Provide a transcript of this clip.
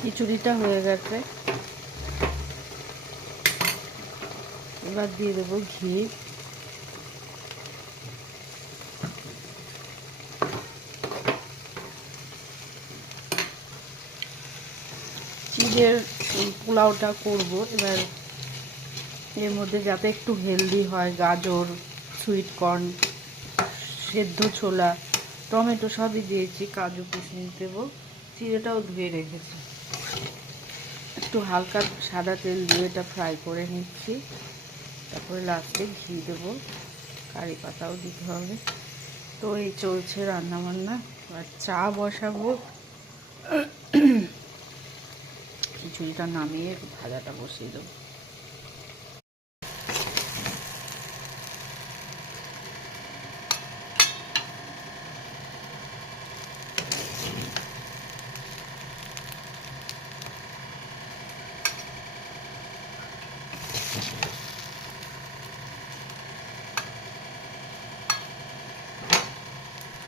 খিচুড়িটা হয়ে গেছে, এবার দিয়ে দেবো ঘি। চিড়ের পোলাওটা করব এবার, এর মধ্যে যাতে একটু হেলদি হয়, গাজর, সুইট কর্ন, সেদ্ধ ছোলা, টমেটো সবই দিয়েছি, কাজু কিশমিশ দেবো, চিড়েটাও ধুয়ে রেখেছি। একটু হালকা সাদা তেল দিয়ে এটা ফ্রাই করে নিচ্ছি, তারপরে লাস্টে ঘি দেবো, কারি পাতাও দিতে হবে। তো এই চলছে রান্নাবান্না। আর চা বসাবো, খিচুড়িটা নামিয়ে ভাজাটা বসিয়ে দেবো।